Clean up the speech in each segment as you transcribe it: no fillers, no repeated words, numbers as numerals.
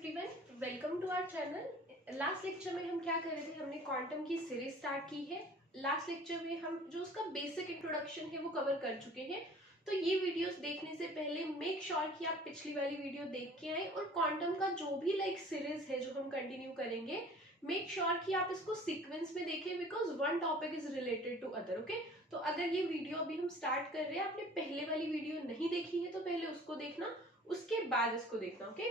Everyone, welcome to our channel. Last lecture में हम क्या कर रहे थे, हमने क्वांटम की सीरीज स्टार्ट की है। लास्ट लेक्चर में हम जो उसका बेसिक इंट्रोडक्शन है वो कवर कर चुके हैं। तो ये वीडियोस देखने से पहले मेक श्योर कि आप पिछली वाली वीडियो देख के आए और क्वांटम का जो भी सीरीज है जो हम कंटिन्यू करेंगे, मेक श्योर कि आप इसको सीक्वेंस में देखें, because one topic is related to other. Okay, तो अगर ये वीडियो अभी हम स्टार्ट कर रहे हैं, आपने पहले वाली वीडियो नहीं देखी है तो पहले उसको देखना, उसके बाद इसको देखना। Okay,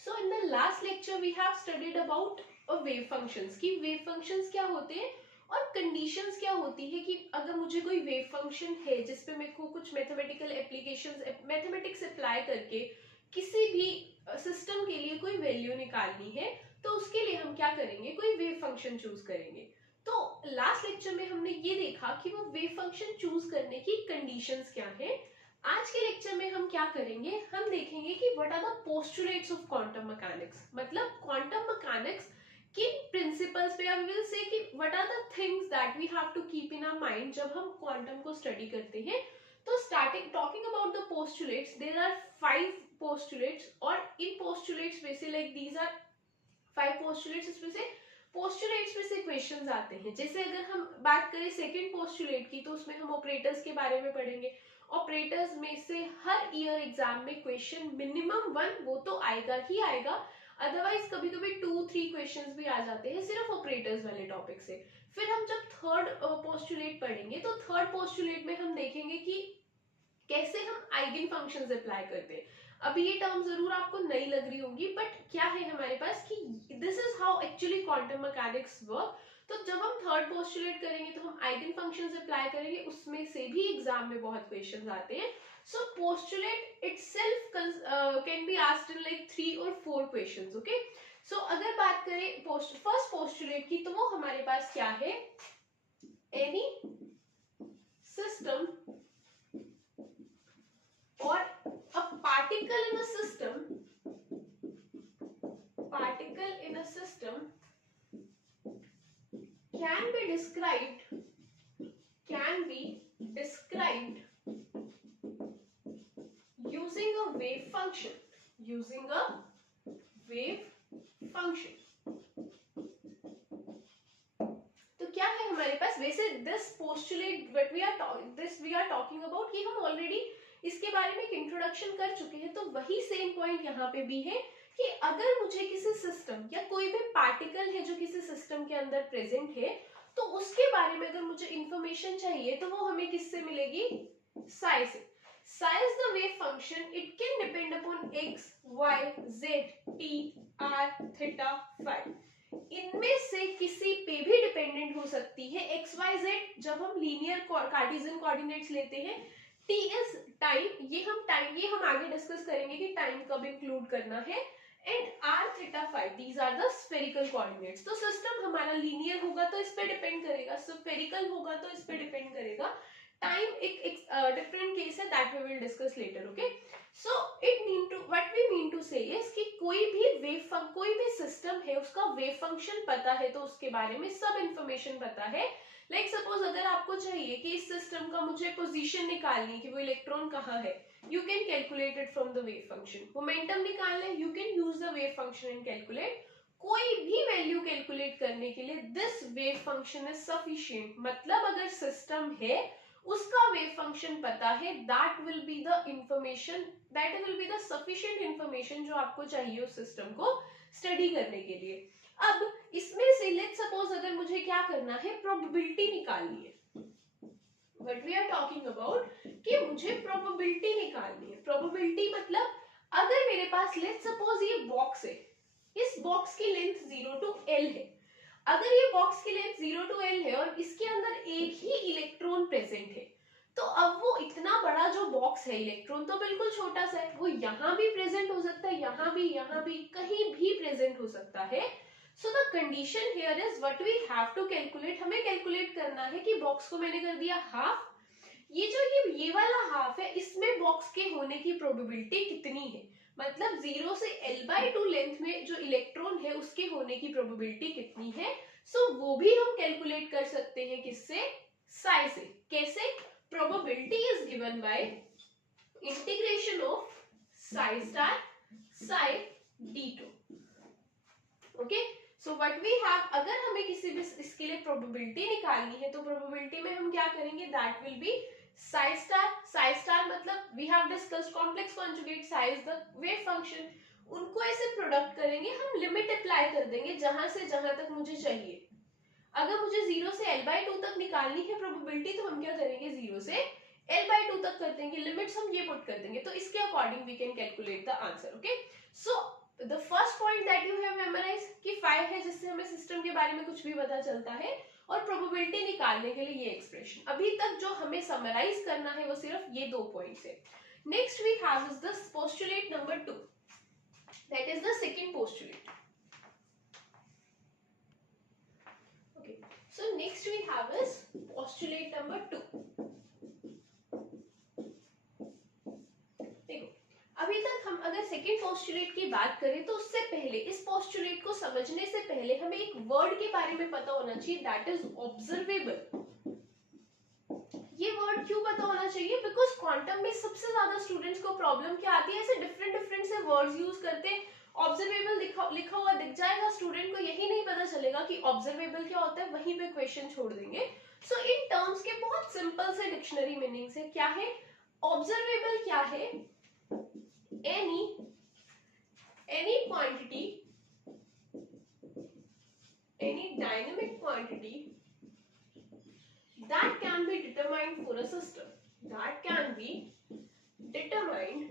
so in the last lecture we have studied about wave functions कि वेव फंक्शंस क्या होते हैं और कंडीशंस क्या होती है कि अगर मुझे कोई वेव फंक्शन है जिसपे मेरे को कुछ मैथमेटिकल एप्लीकेशंस, मैथमेटिक्स अप्लाई करके किसी भी सिस्टम के लिए कोई वैल्यू निकालनी है, तो उसके लिए हम क्या करेंगे, कोई वेव फंक्शन चूज करेंगे। तो लास्ट लेक्चर में हमने ये देखा कि वो वेव फंक्शन चूज करने की कंडीशंस क्या है। आज के लेक्चर में हम क्या करेंगे, हम देखेंगे कि what are the postulates of quantum mechanics, मतलब क्वांटम मैकेनिक्स किन प्रिंसिपल्स पे, वी विल से कि what are the things that we have to keep in our mind जब हम क्वांटम को स्टडी करते हैं। तो starting talking about the postulates, there are 5 postulates और इन पोस्टुलेट्स में से दीज आर 5 पोस्टुलेट्स, इसमें से पोस्टुलेट्स में से क्वेश्चंस आते हैं। जैसे अगर हम बात करें सेकंड पोस्टुलेट की, तो उसमें हम ऑपरेटर्स के बारे में पढ़ेंगे। ऑपरेटर्स में से हर ईयर एग्जाम में क्वेश्चन मिनिमम 1 वो तो आएगा ही आएगा, अदरवाइज कभी कभी 2-3 क्वेश्चंस भी आ जाते हैं सिर्फ ऑपरेटर्स वाले टॉपिक से। फिर हम जब थर्ड पोस्टुलेट पढ़ेंगे, तो थर्ड पोस्टुलेट में हम देखेंगे कि कैसे हम आइगन फंक्शंस अप्लाई करते हैं। अभी ये टर्म जरूर आपको नई लग रही होंगी, बट क्या है हमारे पास कि this is how actually quantum mechanics work. तो जब हम थर्ड पोस्टुलेट करेंगे तो हम आइगन फंक्शंस अप्लाई करेंगे, उसमें से भी एग्जाम में बहुत क्वेश्चंस आते हैं। So postulate itself can be asked in 3 और 4 क्वेश्चंस। ओके, सो अगर बात करें फर्स्ट पोस्टुलेट की, तो वो हमारे पास क्या है, any system or a particle in a system can be described using a wave function, तो क्या है हमारे पास, वैसे this postulate what we are talking about, ये हम ऑलरेडी इसके बारे में एक इंट्रोडक्शन कर चुके हैं। तो वही सेम पॉइंट यहाँ पे भी है कि अगर मुझे किसी सिस्टम या कोई भी पार्टिकल है जो किसी सिस्टम के अंदर प्रेजेंट है, तो उसके बारे में अगर मुझे इंफॉर्मेशन चाहिए तो वो हमें किससे मिलेगी, साई से। Psi is the wave function, it can depend upon x, y, z, t, r, theta, phi. इनमें से किसी पे भी डिपेंडेंट हो सकती है। x, y, z जब हम लीनियर कार्टेशियन कोऑर्डिनेट्स लेते हैं, t इज टाइम, ये हम आगे डिस्कस करेंगे कि टाइम कब इंक्लूड करना है, and r, theta, phi, these are the spherical coordinates. तो सिस्टम हमारा लीनियर होगा तो इस पे डिपेंड करेगा, स्फेरिकल होगा तो इस पे डिपेंड करेगा। टाइम एक डिफरेंट केस है, that we will discuss later. Okay, so what we mean to say is कि कोई भी सिस्टम है, उसका वेव फंक्शन पता है तो उसके बारे में सब इंफॉर्मेशन पता है। सपोज अगर आपको चाहिए कि इस सिस्टम का मुझे पोजीशन निकालनी है कि वो इलेक्ट्रॉन कहाँ है, you can calculate it from the wave function. Momentum निकालना है, you can use the wave function and calculate. कोई भी वैल्यू कैलकुलेट करने के लिए this wave function is sufficient, मतलब अगर सिस्टम है उसका वेव फंक्शन पता है, that will be the information, that will be the sufficient information जो आपको चाहिए उस सिस्टम को स्टडी करने के लिए। अब इसमें से लेट्स सपोज अगर मुझे क्या करना है, प्रोबेबिलिटी निकालनी है, what we are talking about कि मुझे प्रोबेबिलिटी निकालनी है। प्रोबेबिलिटी मतलब अगर मेरे पास लेट्स सपोज ये बॉक्स है, इस बॉक्स की लेंथ 0 to L है, अगर ये बॉक्स की लेंथ 0 to L है और इसके अंदर एक ही इलेक्ट्रॉन प्रेजेंट है, तो अब वो इतना बड़ा जो बॉक्स है, इलेक्ट्रॉन तो बिल्कुल छोटा सा है, वो यहाँ भी प्रेजेंट हो सकता है, यहाँ भी कहीं भी प्रेजेंट हो सकता है। So the condition here is what we have to calculate, हमें कैलकुलेट करना है कि बॉक्स को मैंने कर दिया हाफ, ये वाला हाफ है, इसमें बॉक्स के होने की प्रोबेबिलिटी कितनी है, मतलब 0 से L/2 लेंथ में जो इलेक्ट्रॉन है उसके होने की प्रोबेबिलिटी कितनी है। सो वो भी हम कैलकुलेट कर सकते हैं किससे, साई से। कैसे, probability is given by integration of psi star psi D2. Okay, so what we have, अगर हमें किसी भी इसके लिए प्रोबेबिलिटी निकालनी है तो प्रोबेबिलिटी में हम क्या करेंगे, that will be psi star. Psi star मतलब we have discussed complex conjugate psi's the wave function. उनको ऐसे प्रोडक्ट करेंगे, हम लिमिट अप्लाई कर देंगे जहां से जहां तक मुझे चाहिए. अगर मुझे 0 से L/2 तक निकालनी है प्रोबेबिलिटी तो हम क्या करेंगे, 0 से L/2 तक कर देंगे, लिमिट्स हम ये पुट कर देंगे, तो इसके according we can calculate the answer. Okay, so the first point that you have memorise कि फाई है जिससे हमें सिस्टम के बारे में कुछ भी पता चलता है, और प्रोबेबिलिटी निकालने के लिए ये एक्सप्रेशन. अभी तक जो हमें समराइज करना है वो सिर्फ ये 2 पॉइंट्स है. Next we have is the postulate number 2, that is the second postulate. Okay, so next we have is postulate number 2. अभी तक हम अगर सेकेंड पोस्टुलेट की बात करें तो उससे पहले, इस पोस्टुलेट को समझने से पहले हमें एक वर्ड के बारे में पता होना चाहिए, दैट इज ऑब्जर्वेबल. ये वर्ड क्यों पता होना चाहिए, बिकॉज क्वांटम में सबसे ज्यादा स्टूडेंट्स को प्रॉब्लम क्या आती है, ऐसे डिफरेंट से वर्ड्स यूज करते हैं. ऑब्जर्वेबल लिखा हुआ दिख जाएगा, स्टूडेंट को यही नहीं पता चलेगा कि ऑब्जर्वेबल क्या होता है, वहीं पे क्वेश्चन छोड़ देंगे. सो इन टर्म्स के बहुत सिंपल से डिक्शनरी मीनिंग्स है. क्या है ऑब्जर्वेबल, क्या है any quantity, any dynamic quantity that can be determined for a system, that can be determined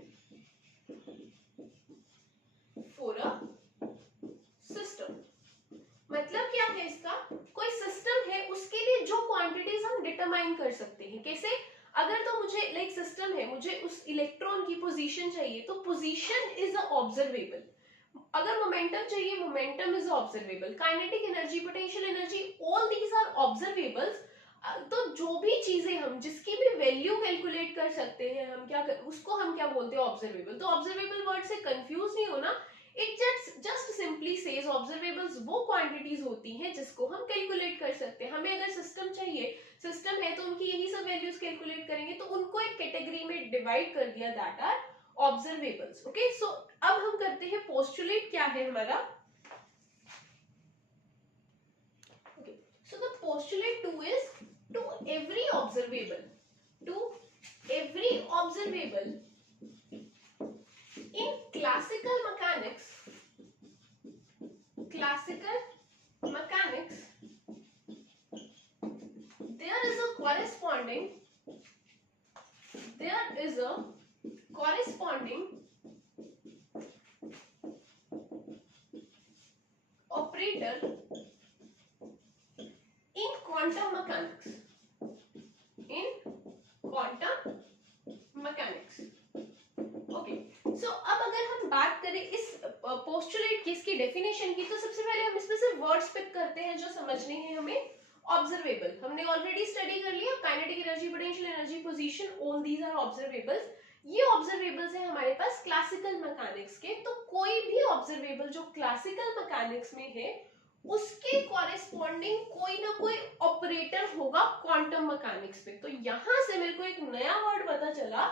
for a system. मतलब क्या है इसका, कोई सिस्टम है उसके लिए जो क्वांटिटीज हम डिटरमाइन कर सकते हैं. कैसे, अगर तो मुझे लाइक सिस्टम है, मुझे उस इलेक्ट्रॉन की पोजीशन चाहिए तो पोजीशन इज अ ऑब्जर्वेबल. अगर मोमेंटम चाहिए, momentum is observable. Kinetic energy, potential energy, all these are observables. तो जो भी चीजें हम जिसकी भी वैल्यू कैलकुलेट कर सकते हैं, हम क्या उसको हम क्या बोलते हैं, ऑब्जर्वेबल. तो ऑब्जर्वेबल वर्ड से कंफ्यूज नहीं होना, it just simply says observables वो क्वांटिटीज होती हैं जिसको हम कैलकुलेट कर सकते हैं. हमें अगर सिस्टम चाहिए, सिस्टम है तो उनकी यही सब वैल्यूज कैलकुलेट करेंगे, तो उनको एक कैटेगरी में डिवाइड कर दिया, that are observables. Okay, so अब हम करते हैं पोस्टुलेट क्या है हमारा. Okay, so the postulate 2 is to every observable, to every observable in classical mechanics, there is a corresponding operator in quantum mechanics, okay. So अब अगर हम बात करें इस पोस्टुलेट की, इसकी डेफिनेशन की, तो सबसे पहले हम इसमें से वर्ड्स पिक करते हैं जो समझने हैं हमें. ऑब्जर्वेबल हमने ऑलरेडी स्टडी कर लिया, kinetic energy, potential energy, position, all these are observables. ये ऑब्जर्वेबल्स है हमारे पास क्लासिकल मैकेनिक्स के. तो कोई भी ऑब्जर्वेबल जो क्लासिकल मैकेनिक्स में है उसके कॉरेस्पॉन्डिंग कोई ना कोई ऑपरेटर होगा क्वांटम मैकेनिक्स पे. तो यहां से मेरे को एक नया वर्ड पता चला,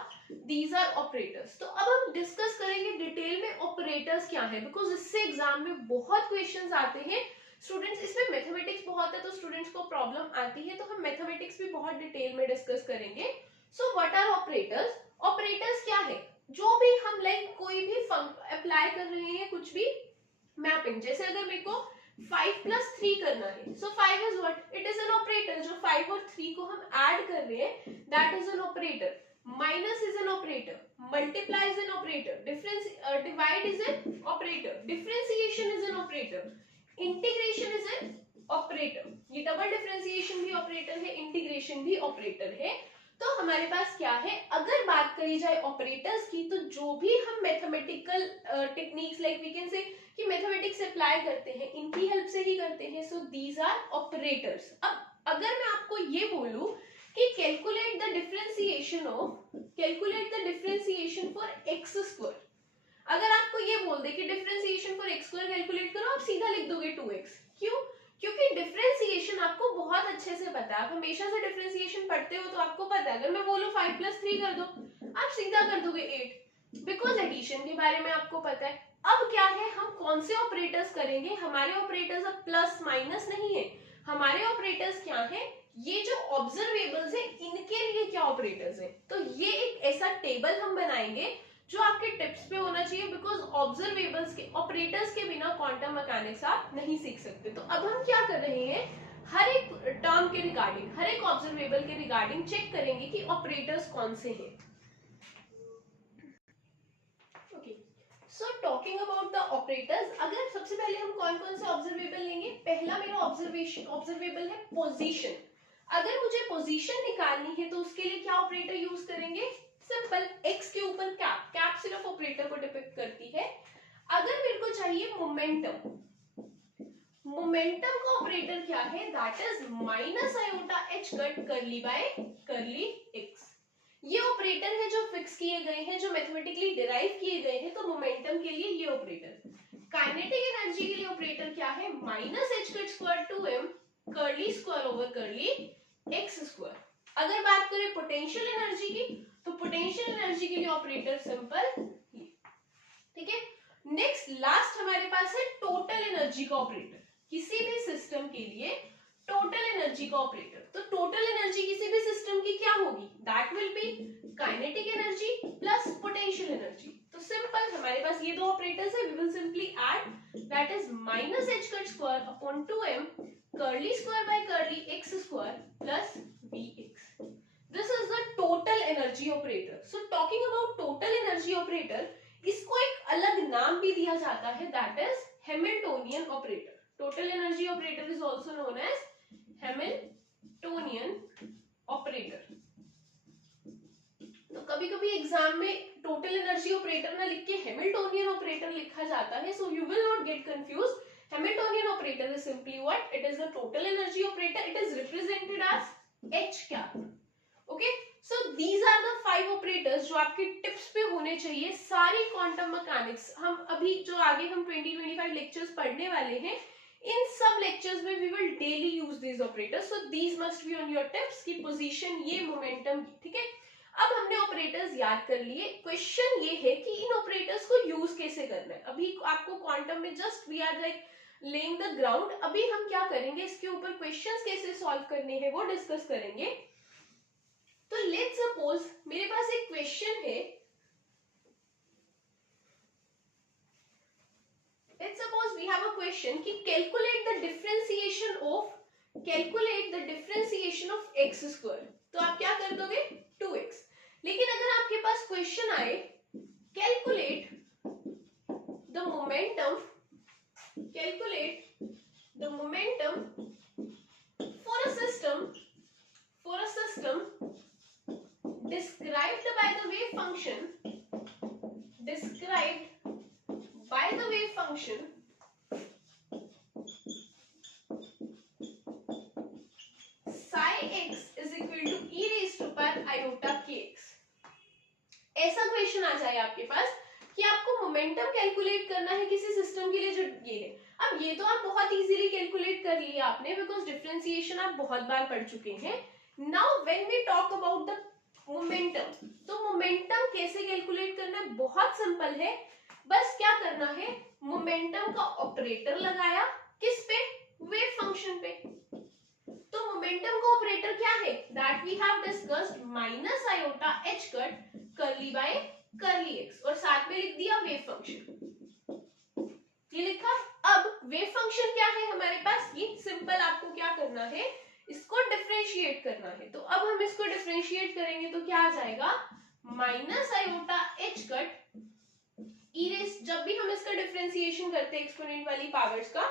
दीज आर ऑपरेटर्स. तो अब हम डिस्कस करेंगे डिटेल में ऑपरेटर्स क्या है, बिकॉज इससे एग्जाम में बहुत क्वेश्चंस आते हैं. स्टूडेंट्स, इसमें मैथमेटिक्स बहुत है तो स्टूडेंट्स को प्रॉब्लम आती है, तो हम मैथमेटिक्स भी बहुत डिटेल में डिस्कस करेंगे. So what are operators. Operators क्या है, जो भी हम लाइक कोई भी अप्लाई कर रहे हैं, कुछ भी मैपिंग, जैसे अगर मेरे को 5 + 3 करना है, सो 5 is what, it is an operator. जो 5 और 3 को हम ऐड कर रहे हैं, that is an operator. Minus is an operator, multiply is an operator, divide is an operator, differentiation is an operator, integration is an operator. ये double differentiation भी operator है, इंटीग्रेशन भी ऑपरेटर है. तो हमारे पास क्या है, अगर बात करी जाए ऑपरेटर्स की, तो जो भी हम mathematical techniques like we can say कि मैथमेटिक्स अप्लाई करते हैं, इनकी हेल्प से ही करते हैं. So these are operators. अब अगर मैं आपको ये बोलूं कि calculate the differentiation for x square, अगर आपको ये बोल दे कि differentiation for x square calculate करो, आप सीधा लिख दोगे 2x. क्यों, क्योंकि डिफरेंशिएशन आपको बहुत अच्छे से पता है, आप हमेशा से डिफरेंशिएशन पढ़ते हो तो आपको पता है. अगर मैं बोलूं 5 + 3 कर दो, आप सीधा कर दोगे 8, बिकॉज एडिशन के बारे में आपको पता है. अब क्या है, हम कौन से ऑपरेटर्स करेंगे, हमारे ऑपरेटर्स अब प्लस माइनस नहीं है, हमारे ऑपरेटर्स क्या है, ये जो ऑब्जर्वेबल्स है इनके लिए क्या ऑपरेटर्स है। तो ये एक ऐसा टेबल हम बनाएंगे जो आपके टिप्स पे होना चाहिए, बिकॉज ऑब्जर्वेबल्स के ऑपरेटर्स के बिना क्वांटम मैकेनिक्स आप नहीं सीख सकते। तो अब हम क्या कर रहे हैं, हर एक टर्म के रिगार्डिंग, हर एक ऑब्जर्वेबल के रिगार्डिंग चेक करेंगे कि ऑपरेटर्स कौन से हैं। सो टॉकिंग अबाउट द ऑपरेटर्स, अगर सबसे पहले हम कौन कौन से ऑब्जर्वेबल लेंगे, पहला मेरा ऑब्जर्वेबल है पोजीशन। अगर मुझे पोजीशन निकालनी है तो उसके लिए क्या ऑपरेटर यूज करेंगे, सिंपल, एक्स के ऊपर कैप, कैप सिर्फ ऑपरेटर को डिपिक्ट करती है। अगर मेरे को चाहिए मोमेंटम, मोमेंटम का ऑपरेटर क्या है, that is minus iota h cut करली बाय करली एक्स। ये ऑपरेटर है जो फिक्स किए गए हैं, जो मैथमेटिकली डिराइव किए गए हैं, तो मोमेंटम के लिए ये ऑपरेटर। काइनेटिक एनर्जी के लिए ऑपरेटर क्या है, minus h cut square two m curly square over curly x square. अगर बात करें पोटेंशियल एनर्जी की, तो पोटेंशियल एनर्जी के लिए ऑपरेटर सिंपल, ठीक है। नेक्स्ट लास्ट हमारे पास है टोटल एनर्जी का ऑपरेटर, किसी भी सिस्टम के लिए टोटल एनर्जी का ऑपरेटर। तो टोटल एनर्जी किसी भी सिस्टम की क्या होगी, that will be kinetic energy plus potential energy. तो सिंपल हमारे पास ये दो ऑपरेटर्स है, we will simply add, that is minus h cut square upon 2m curly square by curly x square plus vx। This is the total energy operator. So talking about total energy operator, इसको एक अलग नाम भी दिया जाता है, that is Hamiltonian operator. Total energy operator is also known as Hamiltonian operator. तो कभी कभी एग्जाम में टोटल एनर्जी ऑपरेटर ना लिख के हैमिल्टोनियन ऑपरेटर लिखा जाता है, so you will not get confuse. Hamiltonian operator is simply what, it is the total energy operator, it is represented as h cap. Okay, so these are the 5 operators जो आपके tips पे होने चाहिए सारी quantum mechanics. हम अभी जो आगे हम 20-25 लेक्चर्स पढ़ने वाले हैं, इन सब लेक्चर्स में we will daily use these operators, so these must be on your tips की पोजीशन ये, मोमेंटम, ठीक है। अब हमने ऑपरेटर्स याद कर लिए, क्वेश्चन ये है कि इन ऑपरेटर्स को यूज कैसे करना है। अभी आपको क्वांटम में just we are like laying the ground, अभी हम क्या करेंगे, इसके ऊपर क्वेश्चंस कैसे सॉल्व करने हैं वो डिस्कस करेंगे। तो लेट्स सपोज मेरे पास एक क्वेश्चन है, let's suppose we have a question कि calculate the differentiation of x square। तो आप क्या कर दोगे, 2x। लेकिन अगर आपके पास क्वेश्चन आए calculate the momentum for a system described by the wave function psi x is equal to e raised to power iota kx। ऐसा क्वेश्चन आ जाए आपके पास कि आपको मोमेंटम कैलकुलेट करना है किसी सिस्टम के लिए जो ये है। अब ये तो आप बहुत इजीली कैलकुलेट कर लिया आपने, बिकॉज डिफरेंशिएशन आप बहुत बार पढ़ चुके हैं। Now when we talk about the momentum, तो मोमेंटम कैसे कैलकुलेट करना है, बहुत सिंपल है। बस क्या करना है, मोमेंटम का ऑपरेटर लगाया किस पे, वेव फंक्शन पे। तो मोमेंटम का ऑपरेटर क्या है, that we have discussed, minus iota h cut curly by curly x, और साथ में लिख दिया वेव फंक्शन, ये लिखा। अब वेव फंक्शन क्या है हमारे पास, ये सिंपल आपको क्या करना है, इसको डिफरेंशिएट करना है। तो अब हम इसको डिफरेंशिएट करेंगे तो क्या आ जाएगा, माइनस आयोटा एच कट ई रेस, जब भी हम इसका डिफरेंशिएशन करते हैं एक्सपोनेंट वाली पावर्स का,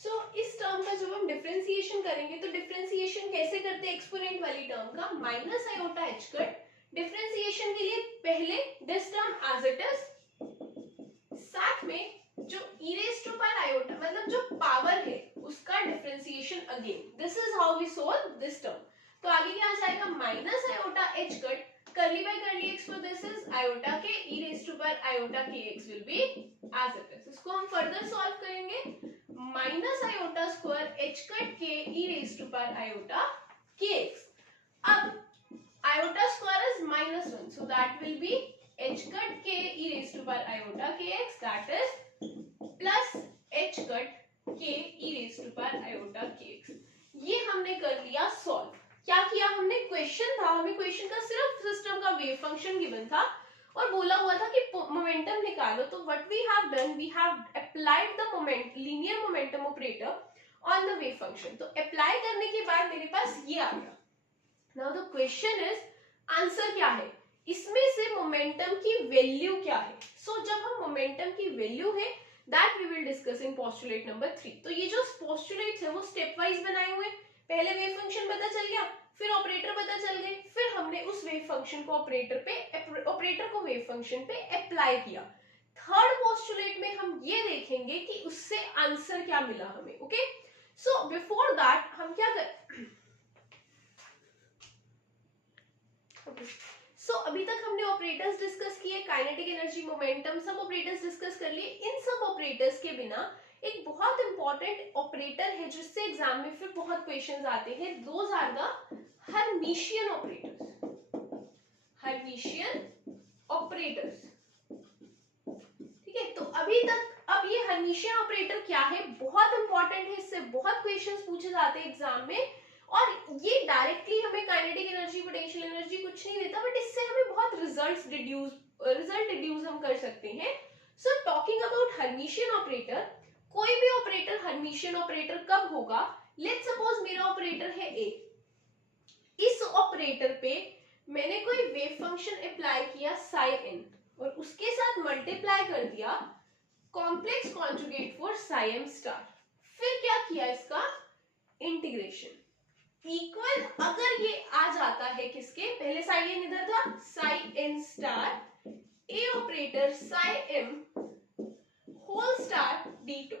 सो इस टर्म का जब हम डिफरेंशिएशन करेंगे तो डिफरेंशिएशन कैसे करते हैं एक्सपोनेंट वाली टर्म का, minus iota h cut. Differentiation के लिए पहले this term as it is, साथ में जो e raised to power iota मतलब जो पावर है उसका differentiation again, this is how we solve this term. तो आगे क्या आ जाएगा, minus iota h cut curly by curly x, तो this is iota k e raised to power iota kx will be as it is. इसको हम further solve करेंगे, minus iota square h cut k e raised to power iota kx। अब iota square is -1, so that will be h cut k e raised to power iota kx, that is plus h cut k e raised to power iota kx. ये हमने कर लिया solve. क्या किया हमने, question था, हमें क्वेश्चन का सिर्फ सिस्टम का वेव फंक्शन गिवन था और बोला हुआ था कि मोमेंटम निकालो। तो what we have done, we have applied the moment linear momentum operator on the wave function. तो अप्लाई करने के बाद मेरे पास ये आ गया। Now the question is, answer क्या है, इसमें से मोमेंटम की वैल्यू क्या है। सो जब हम मोमेंटम की वैल्यू है that we will discuss in postulate number 3। तो ये जो पोस्टुलेट्स है वो स्टेप वाइज बनाए हुए, पहले वेव फंक्शन पता चल गया, फिर ऑपरेटर पता चल गए, फिर हमने उस वेव फंक्शन को ऑपरेटर को वेव फंक्शन पे अप्लाई किया। थर्ड पोस्टुलेट में हम ये देखेंगे कि उससे आंसर क्या मिला हमें। ओके, सो बिफोर दैट हम क्या कर अभी तक हमने ऑपरेटर्स डिस्कस किए, काइनेटिक एनर्जी, मोमेंटम, सब ऑपरेटर्स डिस्कस कर लिए। इन सब ऑपरेटर्स के बिना एक बहुत इंपॉर्टेंट ऑपरेटर है जिससे एग्जाम में फिर बहुत क्वेश्चंस आते हैं, those are the Hermitian operators. Hermitian operators, ठीक है। तो अभी तक, अब ये हर्मिशियन ऑपरेटर क्या है, बहुत इंपॉर्टेंट है, इससे बहुत क्वेश्चंस पूछे जाते हैं एग्जाम में। और ये डायरेक्टली हमें काइनेटिक एनर्जी, पोटेंशियल एनर्जी कुछ नहीं देता, बट इससे हमें बहुत रिजल्ट डिड्यूस हम कर सकते हैं। सो टॉकिंग अबाउट हर्मिशियन ऑपरेटर, कोई भी ऑपरेटर हर्मिशियन ऑपरेटर कब होगा, लेट्स सपोज मेरा ऑपरेटर है ए, इस ऑपरेटर पे मैंने कोई वेव फंक्शन अप्लाई किया साई एन और उसके साथ मल्टीप्लाई कर दिया complex conjugate for psi m star, फिर क्या किया इसका इंटीग्रेशन, इक्वल अगर ये आ जाता है किसके, पहले साई एन इधर था, psi n star A operator psi m whole star d2।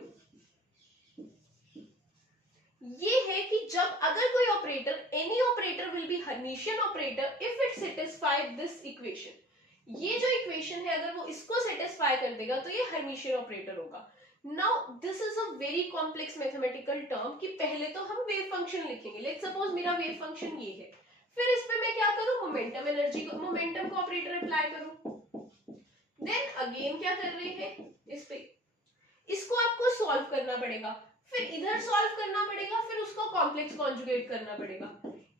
ये है कि जब अगर कोई operator, any operator will be Hermitian operator if it satisfy this equation. ये जो इक्वेशन है अगर वो इसको सेटिस्फाई कर देगा तो ये हर्मिशियन ऑपरेटर होगा। Now this is a very complex mathematical term कि पहले तो हम वेव फंक्शन लिखेंगे। लेट्स सपोज मेरा वेव फंक्शन ये है, फिर इस पे मैं क्या करूं, मोमेंटम एनर्जी को, मोमेंटम को ऑपरेटर अप्लाई करूं, देन अगेन क्या कर रहे हैं इस पे, इसको आपको सॉल्व करना पड़ेगा, फिर इधर सॉल्व करना पड़ेगा, फिर उसको कॉम्प्लेक्स कॉन्जुगेट करना पड़ेगा।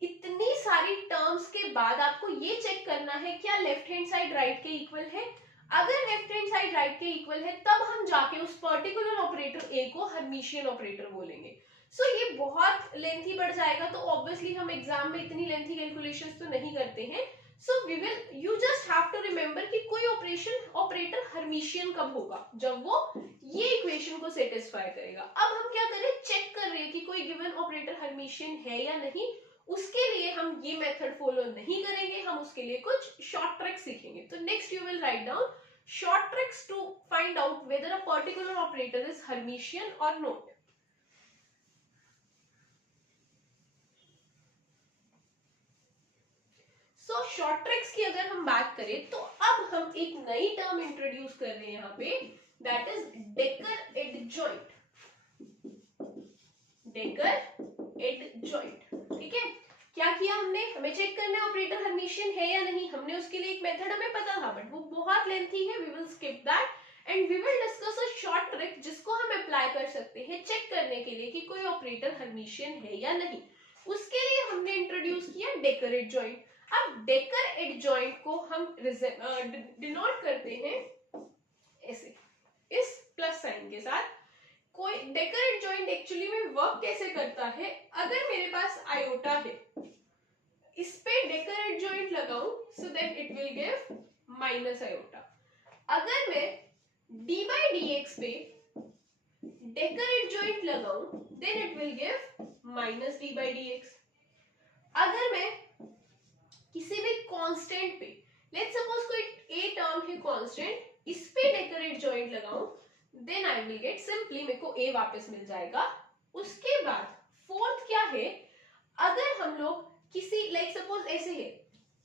इतनी सारी टर्म्स के बाद आपको ये चेक करना है क्या लेफ्ट हैंड साइड राइट के इक्वल है। अगर लेफ्ट हैंड साइड राइट के इक्वल है तब हम जाके उस पर्टिकुलर ऑपरेटर ए को हर्मिशियन ऑपरेटर बोलेंगे। सो ये बहुत लेंथी बढ़ जाएगा, तो ऑब्वियसली हम एग्जाम में इतनी लेंथी कैलकुलेशंस तो नहीं करते हैं। So we will, you just have to remember कि कोई ऑपरेटर हर्मिशियन कब होगा, जब वो ये इक्वेशन को सेटिस्फाई करेगा। अब हम क्या करें, चेक कर रहे हैं कि कोई गिवन ऑपरेटर हर्मिशियन है या नहीं। उसके लिए हम ये मेथड फॉलो नहीं करेंगे, हम उसके लिए कुछ शॉर्ट ट्रिक्स सीखेंगे। तो next you will write down short tricks to find out whether a particular operator is Hermitian or not. So short tricks की अगर हम बात करें तो अब हम एक नई टर्म इंट्रोड्यूस कर रहे हैं यहाँ पे, that is Decker adjoint. Decker adjoint, ठीक है। क्या किया हमने, हमें चेक करना है ऑपरेटर हर्मिशियन है या नहीं, हमने उसके लिए एक मेथड हमें पता था बट वो बहुत लेंथी है, we will skip that and we will discuss a short trick जिसको हम अप्लाई कर सकते हैं चेक करने के लिए कि कोई ऑपरेटर हर्मिशियन है या नहीं। उसके लिए हमने इंट्रोड्यूस किया डेकर एडजॉइंट। अब डेकर एडजॉइंट को हम डिनोट करते हैं ऐसे, इस प्लस साइन के साथ। कोई डेकर एडजॉइंट एक्चुअली में वर्क कैसे करता है, अगर मेरे पास आयोटा है, इस पे डेकर एडजॉइंट लगाऊं so then it will give minus iota. अगर मैं d by dx पे डेकर एडजॉइंट लगाऊं then it will give minus d by dx। अगर मैं किसी भी कांस्टेंट पे, लेट्स सपोज कोई a टर्म है कांस्टेंट, इस पे डेकर एडजॉइंट लगाऊं then I will get simply, मेरे को a वापस मिल जाएगा। उसके बाद फोर्थ क्या है, अगर हम लोग किसी लाइक सपोज ऐसे है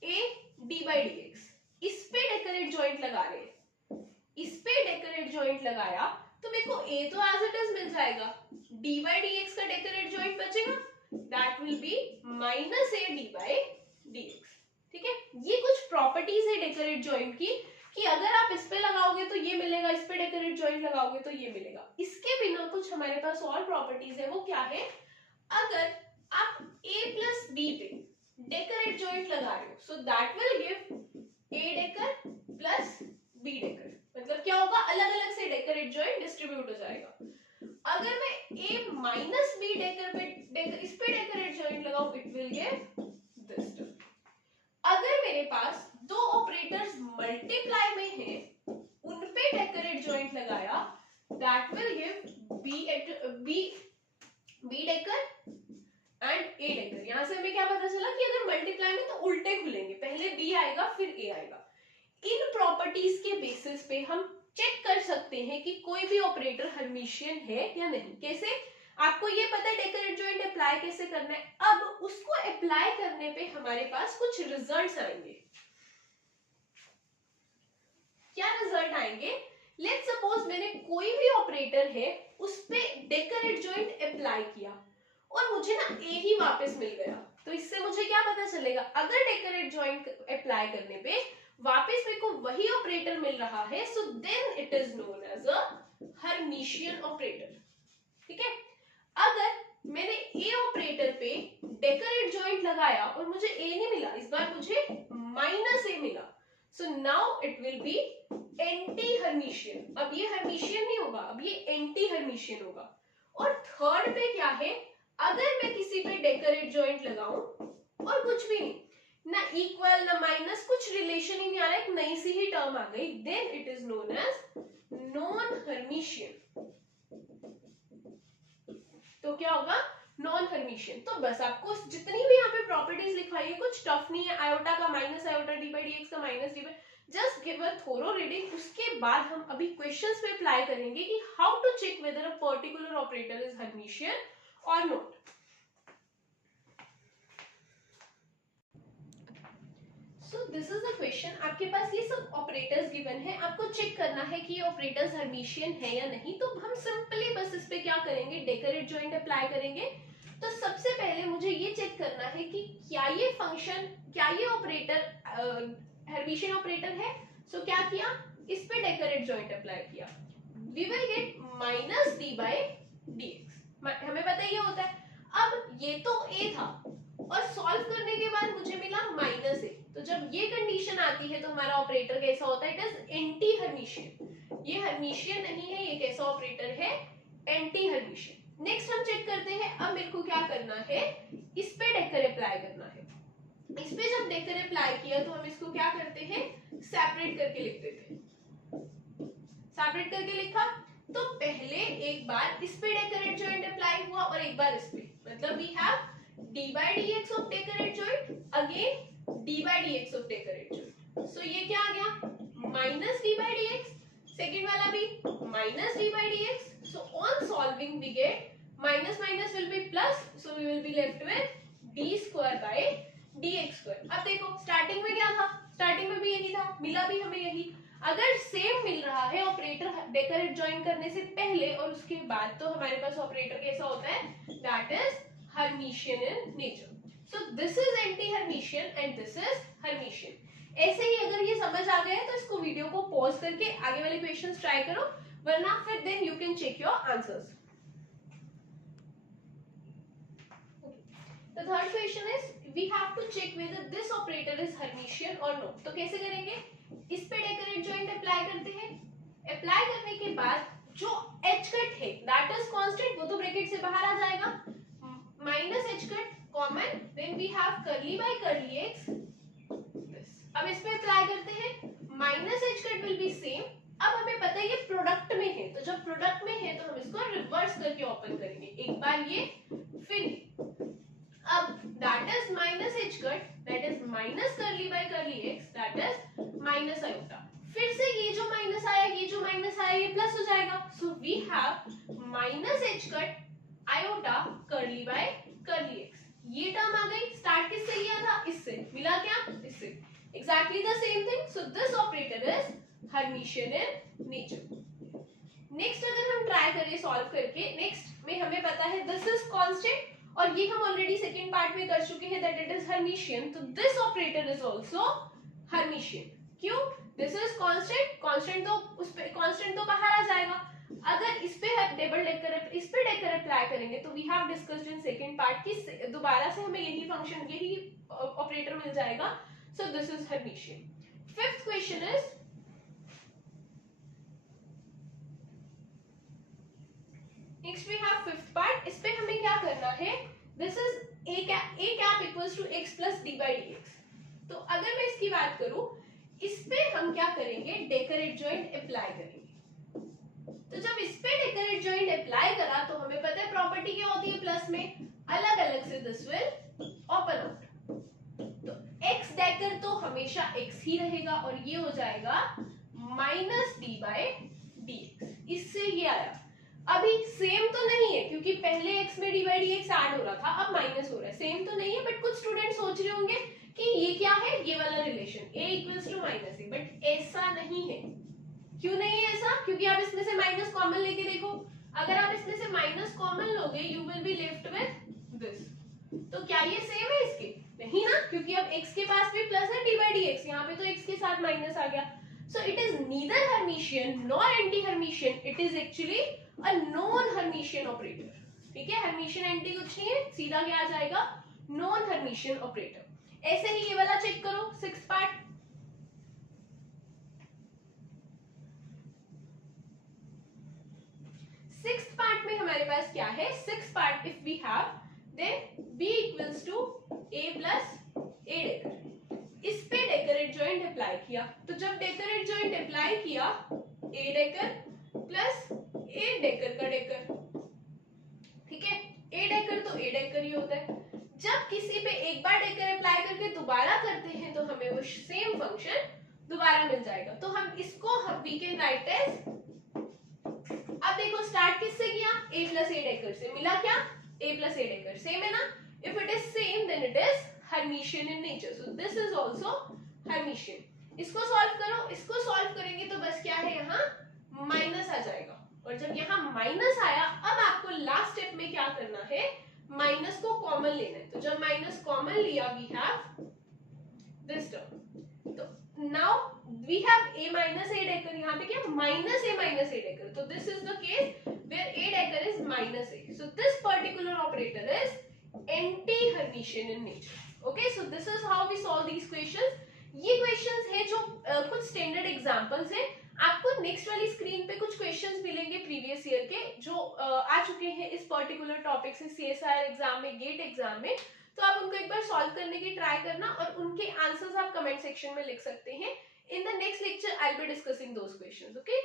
a d by dx, इस पे डेकर एडजॉइंट लगा रहे हैं, इस पे डेकर एडजॉइंट लगाया तो मेरे को a तो एज इट इज मिल जाएगा, d by dx का डेकर एडजॉइंट बचेगा, that will B minus a d by dx। ठीक है, ये कुछ प्रॉपर्टीज है डेकोरेट जॉइंट की कि अगर आप इस पे लगाओगे तो ये मिलेगा, इस पे डेकोरेट जॉइंट लगाओगे तो ये मिलेगा। इसके बिना कुछ हमारे पास और प्रॉपर्टीज है, वो क्या है, अगर आप a प्लस b पे डेकोरेट जॉइंट लगा रहे हो so that will give a dagger plus b decker, मतलब क्या होगा, अलग अलग से डेकोरेट जॉइंट डिस्ट्रीब्यूट हो जाएगा। अगर मैं a माइनस b डेकर पे इस पे डेकोरेट जॉइंट लगाऊं it will give this term. अगर मेरे पास दो ऑपरेटर्स मल्टीप्लाई में हैं उन पे डेकोरेट जॉइंट लगाया that will give b decker and a decker. यहां से हमें क्या पता चला कि अगर मल्टीप्लाई में तो उल्टे खुलेंगे, पहले b आएगा फिर a आएगा। इन प्रॉपर्टीज के बेसिस पे हम चेक कर सकते हैं कि कोई भी ऑपरेटर हर्मिशियन है या नहीं। कैसे, आपको ये पता है डेकोरेट जॉइंट अप्लाई कैसे करना है। अब उसको अप्लाई करने पे हमारे पास कुछ रिजल्ट्स आएंगे। क्या रिजल्ट आएंगे, लेट्स सपोज मैंने कोई भी ऑपरेटर है उस पे डेकोरेट जॉइंट अप्लाई किया और मुझे ना ए ही वापस मिल गया, तो इससे मुझे क्या पता चलेगा, अगर डेकोरेट जॉइंट अप्लाई करने पे वापस मेरे को वही ऑपरेटर मिल रहा है so then it is known as a Hermitian operator. ठीक है, अगर मैंने ए ऑपरेटर पे डेकोरेट जॉइंट लगाया और मुझे ए नहीं मिला, इस बार मुझे माइनस ए मिला, so now it will be anti Hermitian. अब ये हर्मिशियन नहीं होगा, अब ये एंटी हर्मिशियन होगा। और थर्ड पे क्या है, अगर मैं किसी पे डेकोरेट जॉइंट लगाऊं और कुछ भी नहीं, ना इक्वल ना माइनस, कुछ रिलेशन ही नहीं आ रहा, एक नई सी ही टर्म आ गई, then it is known as non Hermitian. तो क्या होगा, नॉन हर्मिशियन। तो बस आपको जितनी भी यहाँ पे प्रॉपर्टीज लिखवाई है कुछ टफ नहीं है, आयोटा का minus iota d by d x का minus d by, just give a thorough reading. उसके बाद हम अभी क्वेश्चंस पे अप्लाई करेंगे कि how to check whether a particular operator is Hermitian और not. So this is the question, आपके पास ये सब ऑपरेटर्स गिवन है, आपको चेक करना है कि ये ऑपरेटर्स हर्मिशियन है या नहीं। तो हम सिंपली बस इस पे क्या करेंगे, डेकोरेट जॉइंट अप्लाई करेंगे। तो सबसे पहले मुझे ये चेक करना है कि क्या ये फंक्शन, क्या ये ऑपरेटर हर्मिशियन ऑपरेटर है। सो क्या किया, इस पे डेकोरेट जॉइंट अप्लाई किया, we will get minus d by d x, हमें पता ही होता है। अब ये तो a था और सॉल्व करने के बाद मुझे मिला माइनस ए, तो जब ये कंडीशन आती है तो हमारा ऑपरेटर कैसा होता है, इट इज एंटी हर्मिशियन। ये हर्मिशियन नहीं है, ये कैसा ऑपरेटर है, एंटी हर्मिशियन। नेक्स्ट हम चेक करते हैं, अब मेरे को क्या करना है, इस पे डेकर अप्लाई करना है। इस पे जब डेकर अप्लाई किया तो हम इसको क्या करते हैं, सेपरेट करके लिख देते हैं। सेपरेट करके लिखा तो पहले एक बार इस पे डेकोरेट जॉइंट अप्लाई हुआ और एक बार इस पे, मतलब we have d by dx of decorate joint, again d by dx of decorate joint. So ये क्या आ गया, minus d by dx, second वाला भी minus d by dx. So on solving we get minus minus will be plus, so we will be left with d square by dx square. अब देखो starting में क्या था, starting में भी यही था, मिला भी हमें यही। अगर सेम मिल रहा है ऑपरेटर डेकोरेट जॉइन करने से पहले और उसके बाद, तो हमारे पास ऑपरेटर कैसा होता है, that is Hermitian in nature. So this is anti-Hermitian and this is Hermitian. ऐसे ही अगर ये समझ आ गया है तो इसको वीडियो को पॉज करके आगे वाले क्वेश्चंस ट्राई करो, वरना फिर then you can check your answers. The third question is we have to check whether this operator is Hermitian or not. तो कैसे करेंगे, इस पे डेकोरेट जॉइंट अप्लाई करते हैं। अप्लाई करने के बाद जो h कट है दैट इज कांस्टेंट, वो तो ब्रैकेट से बाहर आ जाएगा, minus h cut common, then we have curly by curly x this. अब इस पे अप्लाई करते हैं, minus h cut will be same. अब हमें पता है ये प्रोडक्ट में है, तो जब प्रोडक्ट में है तो हम इसको रिवर्स करके ओपन करेंगे, एक बार ये फिर ये। अब that is minus h cut, that is minus curly by curly x, that is minus iota. फिर से ये जो माइनस आया, ये जो माइनस आया, ये प्लस हो जाएगा। So we have minus h cut iota curly by curly x. ये टर्म आ गई, स्टार्ट किससे किया था, इससे, मिला क्या, इससे, exactly the same thing. So this operator is Hermitian in nature. Next अगर हम ट्राई करें सॉल्व करके, नेक्स्ट में हमें पता है दिस इज कांस्टेंट और ये हम ऑलरेडी सेकेंड पार्ट में कर चुके हैं दैट इट इज हर्मिशियन, तो this operator is also Hermitian. क्यों? दिस इज कांस्टेंट, कांस्टेंट तो उस पे कांस्टेंट तो बाहर आ जाएगा। अगर इस पे डबल डेकर इस पे डेकर अप्लाई करेंगे तो we have discussed in second part की दोबारा से हमें यही फंक्शन यही ऑपरेटर मिल जाएगा। So this is Hermitian. Fifth question is next we have fifth part. इस पे हमें क्या करना है, this is a cap equals to x plus d by d x. तो अगर मैं इसकी बात करूं, इस पे हम क्या करेंगे, डेकर एडजॉइंट अप्लाई करेंगे। तो जब इस पे डेकर एडजॉइंट अप्लाई करा तो हमें पता है प्रॉपर्टी क्या होती है प्लस में, अलग अलग से दिस विल ओपन आउट। तो x डेकर तो हमेशा x ही रहेगा और ये हो जाएगा minus d by d x. इससे ये आया, अभी सेम तो नहीं है क्योंकि पहले x में D by d x add हो रहा था, अब माइनस हो रहा है, सेम तो नहीं है। बट कुछ स्टूडेंट सोच रहे होंगे कि ये क्या है, ये वाला relation a equals to minus A, but ऐसा नहीं है। क्यों नहीं है ऐसा? क्योंकि आप इसमें से माइनस कॉमन लेके देखो, अगर आप इसमें से माइनस कॉमन लोगे you will be left with this. तो क्या ये सेम है इसके? नहीं ना, क्योंकि अब x के पास भी प्लस है डी बाई डी एक्स, यहाँ पे तो x के साथ माइनस आ गया। So it is neither Hermitian nor anti Hermitian, it is actually a non Hermitian operator. ठीक है, हर्मिशियन एंटी कुछ नहीं है, सीधा क्या आ जाएगा, नॉन हर्मिशियन ऑपरेटर। ऐसे ही ये वाला चेक करो, सिक्स्थ पार्ट। सिक्स्थ पार्ट में हमारे पास क्या है, sixth part if we have then b equals to a plus a dagger. इस पे डेकर एडजॉइंट अप्लाई किया, तो जब डेकर एडजॉइंट अप्लाई किया a dagger plus a dagger का डेकर, ठीक है, a डेकर तो a डेकर ही होता है। जब किसी पे एक बार डेकर अप्लाई करके दोबारा करते हैं तो हमें वो सेम फंक्शन दोबारा मिल जाएगा। तो हम इसको वी कैन राइट एज, अब देखो स्टार्ट किससे किया, a प्लस a डेकर से, मिला क्या, a plus a dagger, same है ना। If it is same then it is Hermitian in nature, so this is also Hermitian. इसको सॉल्व करो, इसको सॉल्व करेंगे तो बस क्या है, यहाँ माइनस आ जाएगा, और जब यहाँ माइनस आया अब आपको लास्ट स्टेप में क्या करना है, माइनस को कॉमन लेना है। तो जब माइनस कॉमन लिया वी हैव दिस टर्म, तो now we have a minus a decker, यहाँ पे क्या minus a decker, तो this is the case where a decker is minus a, so this particular operator is anti-Hermitian in nature. Okay, so this is how we solve these questions. ये questions है जो कुछ standard examples हैं। आपको next वाली screen पे कुछ questions मिलेंगे प्रीवियस ईयर के जो आ चुके हैं इस पर्टिकुलर टॉपिक से सीएसआईआर एग्जाम में, गेट एग्जाम में, तो आप उनको एक बार सॉल्व करने की ट्राई करना और उनके आंसर्स आप कमेंट सेक्शन में लिख सकते हैं। In the next lecture, I'll be discussing those questions. Okay.